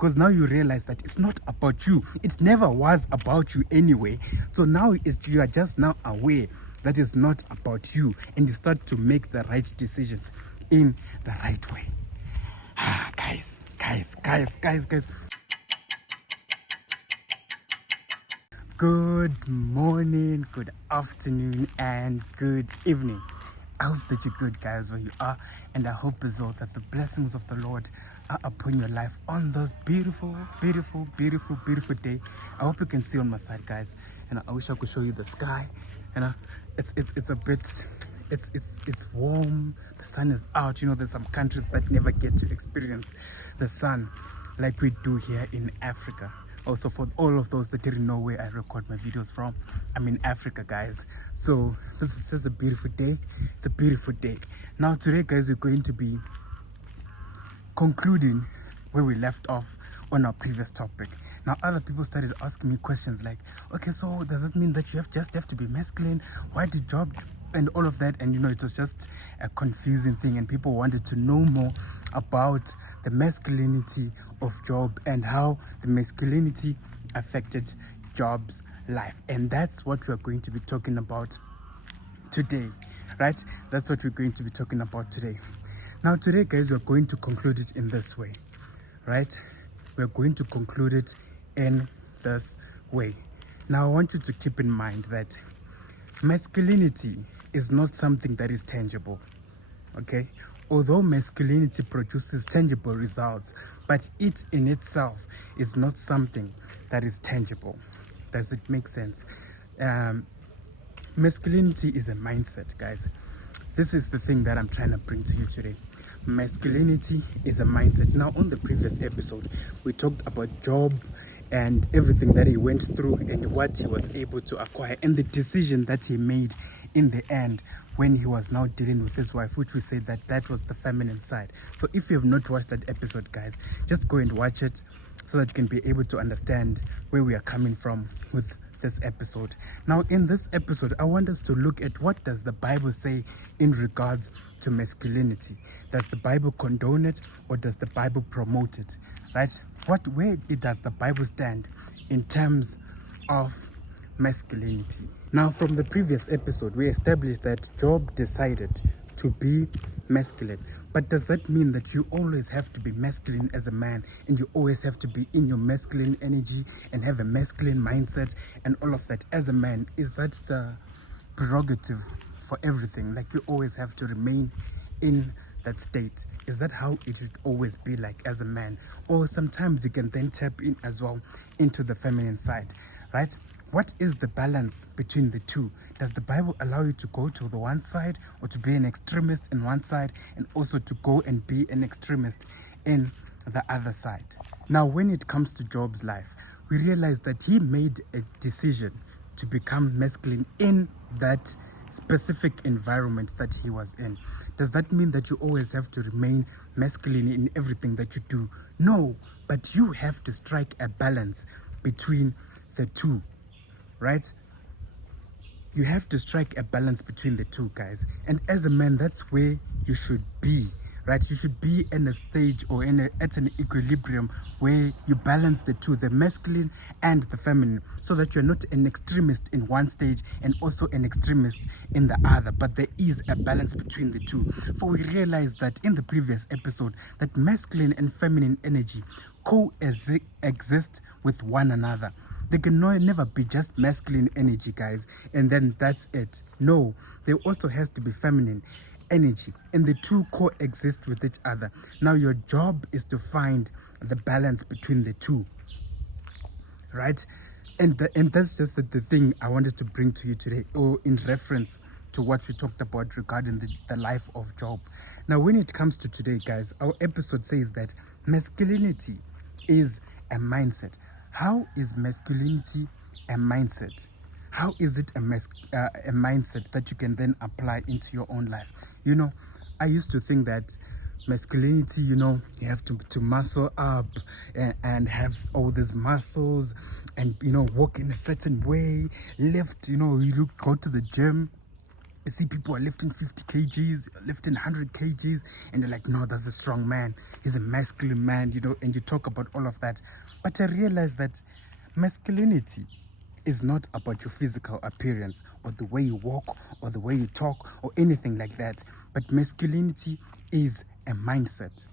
because now you realize that it's not about you. It never was about you anyway. So now you are just now aware that it's not about you, and you start to make the right decisions in the right way. Guys. Good morning, good afternoon, and good evening. I hope that you're good, guys, where you are, and I hope as well that the blessings of the Lord are upon your life on this beautiful day. I hope you can see on my side, guys, and I wish I could show you the sky. And it's a bit, it's warm. The sun is out. You know, there's some countries that never get to experience the sun like we do here in Africa. Also, for all of those that didn't know where I record my videos from, I'm in Africa, guys. So this is just a beautiful day. It's a beautiful day. Now today, guys, we're going to be concluding where we left off on our previous topic. Now other people started asking me questions like, okay, so does it mean that you have to be masculine? Why did job and all of that? And you know, it was just a confusing thing, and people wanted to know more about the masculinity of Job and how the masculinity affected Job's life. And that's what we're going to be talking about today, right? That's what we're going to be talking about today. Now today, guys, we're going to conclude it in this way, right? We're going to conclude it in this way. Now I want you to keep in mind that masculinity is not something that is tangible, okay? Although masculinity produces tangible results, but it in itself is not something that is tangible. Does it make sense? Masculinity is a mindset, guys. This is the thing that I'm trying to bring to you today. Masculinity is a mindset. Now, on the previous episode, we talked about Job and everything that he went through and what he was able to acquire and the decision that he made in the end when he was now dealing with his wife, which we said that was the feminine side. So if you have not watched that episode, guys, just go and watch it so that you can be able to understand where we are coming from with this episode. Now in this episode, I want us to look at what does the Bible say in regards to masculinity. Does the Bible condone it, or does the Bible promote it, right? Where does the Bible stand in terms of masculinity? Now from the previous episode, we established that Job decided to be masculine. But does that mean that you always have to be masculine as a man, and you always have to be in your masculine energy and have a masculine mindset and all of that as a man? Is that the prerogative for everything? Like you always have to remain in that state? Is that how it should always be like as a man? Or sometimes you can then tap in as well into the feminine side, right? What is the balance between the two? Does the Bible allow you to go to the one side, or to be an extremist in one side and also to go and be an extremist in the other side? Now, when it comes to Job's life, we realize that he made a decision to become masculine in that specific environment that he was in. Does that mean that you always have to remain masculine in everything that you do? No, but you have to strike a balance between the two. Right? You have to strike a balance between the two, guys. And as a man, that's where you should be, right? You should be in a stage or at an equilibrium where you balance the two, the masculine and the feminine, so that you're not an extremist in one stage and also an extremist in the other, but there is a balance between the two. For we realized that in the previous episode that masculine and feminine energy coexist with one another. They can never be just masculine energy, guys, and then that's it. No, there also has to be feminine energy, and the two coexist with each other. Now your job is to find the balance between the two, right? And that's just the thing I wanted to bring to you today, or in reference to what we talked about regarding the life of Job. Now when it comes to today, guys, our episode says that masculinity is a mindset. How is masculinity a mindset? How is it a mindset that you can then apply into your own life? You know, I used to think that masculinity, you know, you have to muscle up and have all these muscles and, you know, walk in a certain way, lift, you know, go to the gym You see people are lifting 50 kgs, lifting 100 kgs, and you're like, no, that's a strong man. He's a masculine man, and you talk about all of that. But I realize that masculinity is not about your physical appearance or the way you walk or the way you talk or anything like that. But masculinity is a mindset.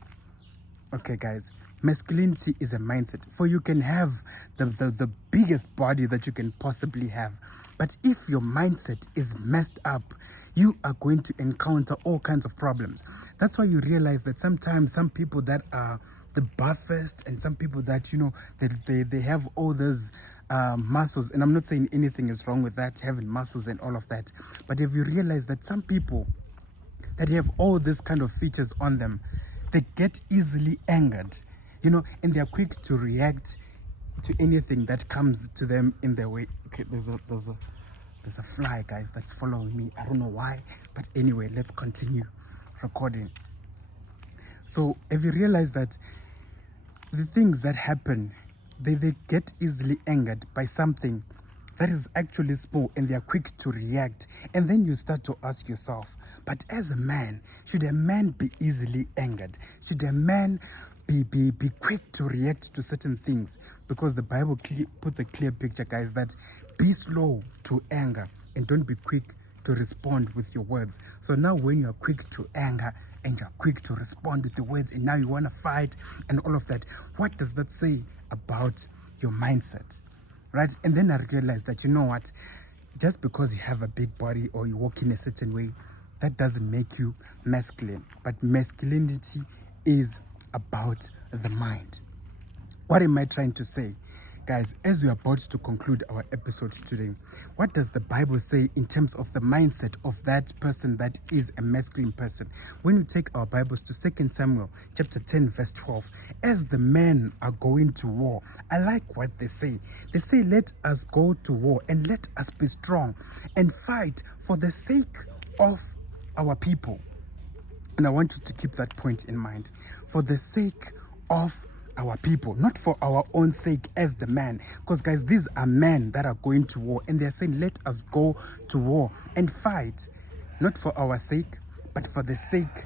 Okay, guys, masculinity is a mindset. For you can have the biggest body that you can possibly have. But if your mindset is messed up, you are going to encounter all kinds of problems. That's why you realize that sometimes some people that are the buffest and some people that, they have all those muscles. And I'm not saying anything is wrong with that, having muscles and all of that. But if you realize that some people that have all this kind of features on them, they get easily angered, and they're quick to react to anything that comes to them in their way. Okay, there's a fly, guys, that's following me. I don't know why, but anyway, let's continue recording. So if you realize that the things that happen, they get easily angered by something that is actually small, and they are quick to react. And then you start to ask yourself, but as a man, should a man be easily angered? Should a man be quick to react to certain things? Because the Bible puts a clear picture, guys, that be slow to anger and don't be quick to respond with your words. So now when you're quick to anger and you're quick to respond with the words, and now you want to fight and all of that, what does that say about your mindset? Right? And then I realized that, you know what? Just because you have a big body or you walk in a certain way, that doesn't make you masculine. But masculinity is about the mind. What am I trying to say? Guys, as we are about to conclude our episode today, what does the Bible say in terms of the mindset of that person that is a masculine person? When we take our Bibles to 2 Samuel chapter 10 verse 12, as the men are going to war, I like what they say. They say, let us go to war and let us be strong and fight for the sake of our people. And I want you to keep that point in mind. For the sake of our people, not for our own sake as the man. Because, guys, these are men that are going to war, and they're saying, let us go to war and fight, not for our sake, but for the sake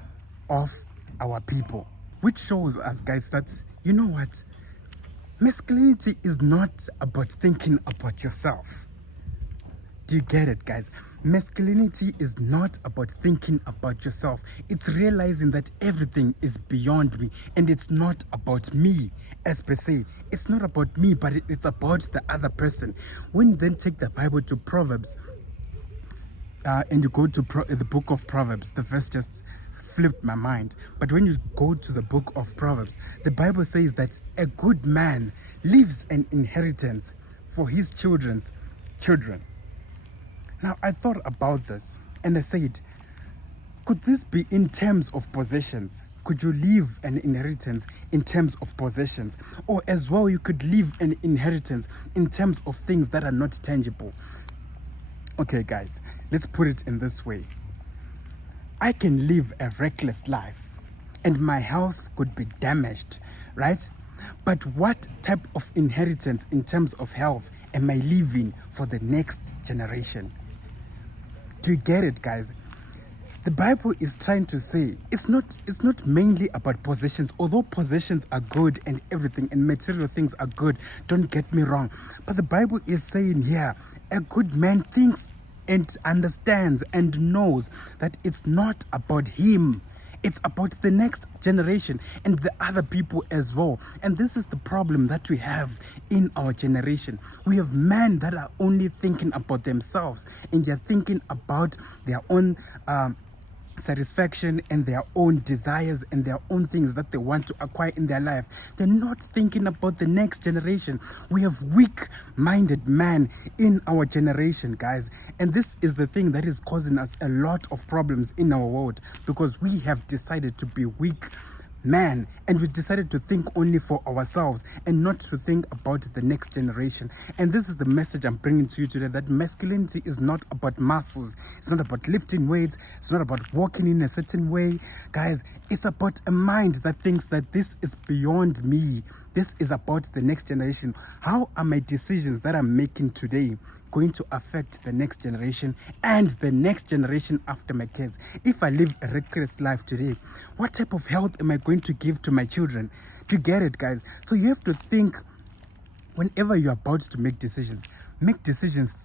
of our people. Which shows us, guys, that, you know what? Masculinity is not about thinking about yourself. Do you get it, guys? Masculinity is not about thinking about yourself. It's realizing that everything is beyond me, and it's not about me as per se. It's not about me, but it's about the other person. When you then take the Bible to Proverbs, and you go to the book of Proverbs, the verse just flipped my mind. But when you go to the book of Proverbs, the Bible says that a good man leaves an inheritance for his children's children. Now, I thought about this and I said, could this be in terms of possessions? Could you leave an inheritance in terms of possessions? Or as well, you could leave an inheritance in terms of things that are not tangible. Okay, guys, let's put it in this way. I can live a reckless life and my health could be damaged, right? But what type of inheritance in terms of health am I leaving for the next generation? Do you get it, guys? The Bible is trying to say it's not mainly about possessions, although possessions are good and everything and material things are good, don't get me wrong. But the Bible is saying here, a good man thinks and understands and knows that it's not about him. It's about the next generation and the other people as well. And this is the problem that we have in our generation. We have men that are only thinking about themselves, and they're thinking about their own satisfaction and their own desires and their own things that they want to acquire in their life. They're not thinking about the next generation. We have weak-minded men in our generation, guys, and this is the thing that is causing us a lot of problems in our world, because we have decided to be weak man, and we decided to think only for ourselves and not to think about the next generation. And this is the message I'm bringing to you today, that masculinity is not about muscles, it's not about lifting weights, it's not about walking in a certain way, guys. It's about a mind that thinks that this is beyond me, this is about the next generation. How are my decisions that I'm making today going to affect the next generation and the next generation after my kids? If I live a reckless life today, what type of health am I going to give to my children? Do you get it, guys? So you have to think whenever you're about to make decisions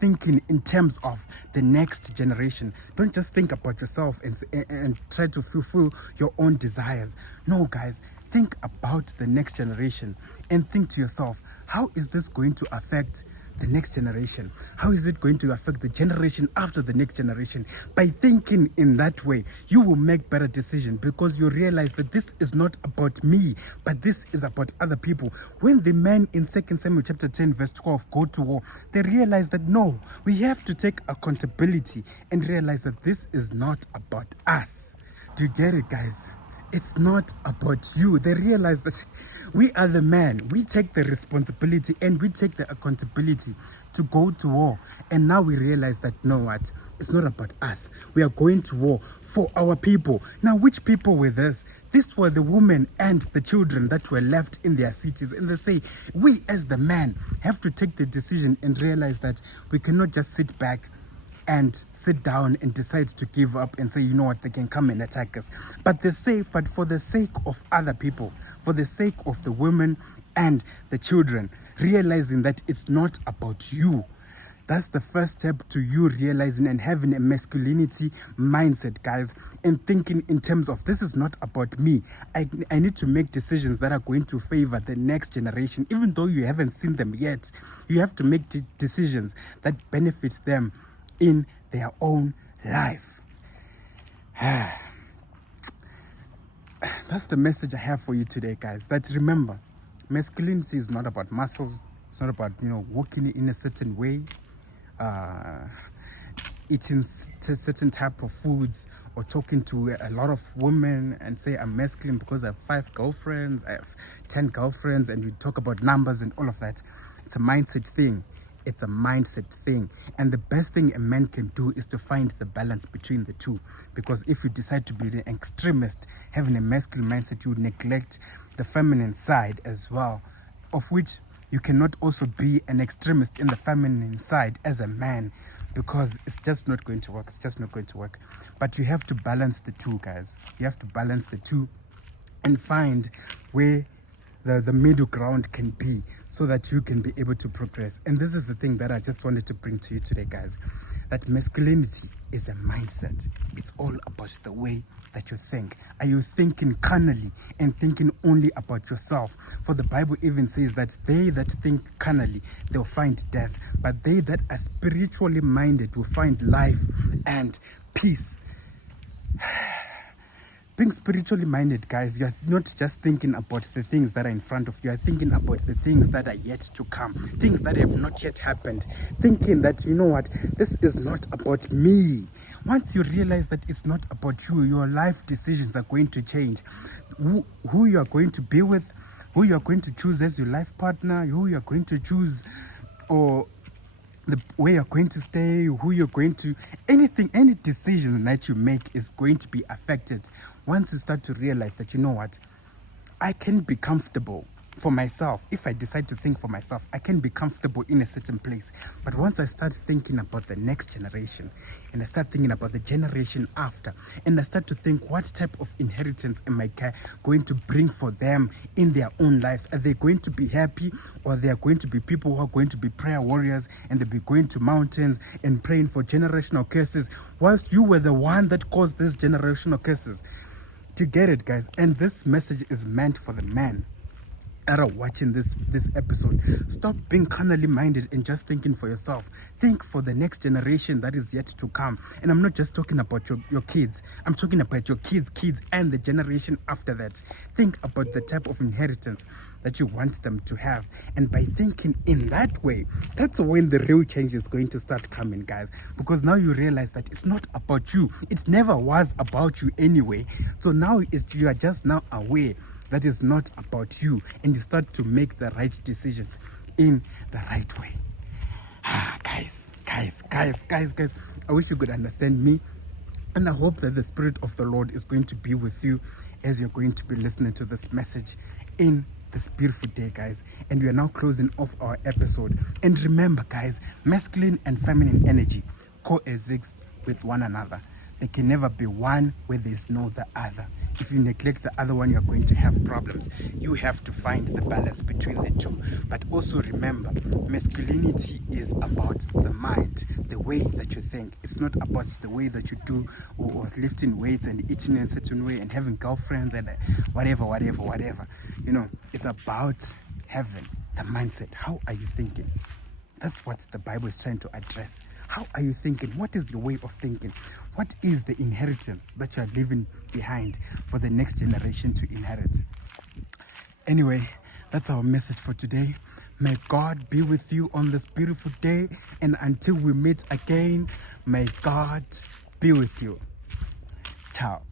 thinking in terms of the next generation. Don't just think about yourself and try to fulfill your own desires. No, guys, think about the next generation and think to yourself, how is this going to affect the next generation? How is it going to affect the generation after the next generation? By thinking in that way, you will make better decisions, because you realize that this is not about me, but this is about other people. When the men in 2 Samuel chapter 10 verse 12 go to war, they realize that no, we have to take accountability and realize that this is not about us. Do you get it, guys? It's not about you. They realize that we are the men. We take the responsibility and we take the accountability to go to war. And now we realize that, no, what? It's not about us. We are going to war for our people. Now, which people were this? These were the women and the children that were left in their cities. And they say, we as the men have to take the decision and realize that we cannot just sit back and sit down and decide to give up and say, you know what, they can come and attack us. But for the sake of other people, for the sake of the women and the children, realizing that it's not about you. That's the first step to you realizing and having a masculinity mindset, guys, and thinking in terms of, this is not about me. I need to make decisions that are going to favor the next generation. Even though you haven't seen them yet, you have to make decisions that benefit them in their own life. That's the message I have for you today, guys. That remember, masculinity is not about muscles. It's not about, walking in a certain way, eating certain type of foods, or talking to a lot of women and say I'm masculine because I have 5 girlfriends, I have 10 girlfriends, and we talk about numbers and all of that. It's a mindset thing. It's a mindset thing. And the best thing a man can do is to find the balance between the two. Because if you decide to be an extremist, having a masculine mindset, you neglect the feminine side as well, of which you cannot also be an extremist in the feminine side as a man, because it's just not going to work. It's just not going to work. But you have to balance the two, guys. You have to balance the two and find where the middle ground can be, so that you can be able to progress. And this is the thing that I just wanted to bring to you today, guys. That masculinity is a mindset. It's all about the way that you think. Are you thinking carnally and thinking only about yourself? For the Bible even says that they that think carnally, they'll find death. But they that are spiritually minded will find life and peace. Being spiritually minded, guys, you are not just thinking about the things that are in front of you. You are thinking about the things that are yet to come, things that have not yet happened. Thinking that, you know what, this is not about me. Once you realize that it's not about you, your life decisions are going to change. Who you are going to be with, who you are going to choose as your life partner, who you are going to choose, or where you're going to stay, who you're going to, any decision that you make is going to be affected once you start to realize that, you know what, I can be comfortable for myself. If I decide to think for myself, I can be comfortable in a certain place. But once I start thinking about the next generation, and I start thinking about the generation after, and I start to think, what type of inheritance am I going to bring for them in their own lives? Are they going to be happy, or they are going to be people who are going to be prayer warriors and they'll be going to mountains and praying for generational curses, whilst you were the one that caused these generational curses? Do you get it, guys? And this message is meant for the men that are watching this episode. Stop being carnally minded and just thinking for yourself. Think for the next generation that is yet to come. And I'm not just talking about your kids. I'm talking about your kids, and the generation after that. Think about the type of inheritance that you want them to have. And by thinking in that way, that's when the real change is going to start coming, guys. Because now you realize that it's not about you. It never was about you anyway. So now you are just now aware that is not about you, and you start to make the right decisions in the right way. Guys, I wish you could understand me, and I hope that the Spirit of the Lord is going to be with you as you're going to be listening to this message in this beautiful day, guys. And we are now closing off our episode. And remember, guys, masculine and feminine energy coexist with one another. There can never be one where there's no the other. If you neglect the other one, you're going to have problems. You have to find the balance between the two. But also remember, masculinity is about the mind, the way that you think. It's not about the way that you do, or lifting weights and eating in a certain way and having girlfriends and whatever. You know, it's about having the mindset. How are you thinking? That's what the Bible is trying to address. How are you thinking? What is your way of thinking? What is the inheritance that you are leaving behind for the next generation to inherit? Anyway, that's our message for today. May God be with you on this beautiful day. And until we meet again, may God be with you. Ciao.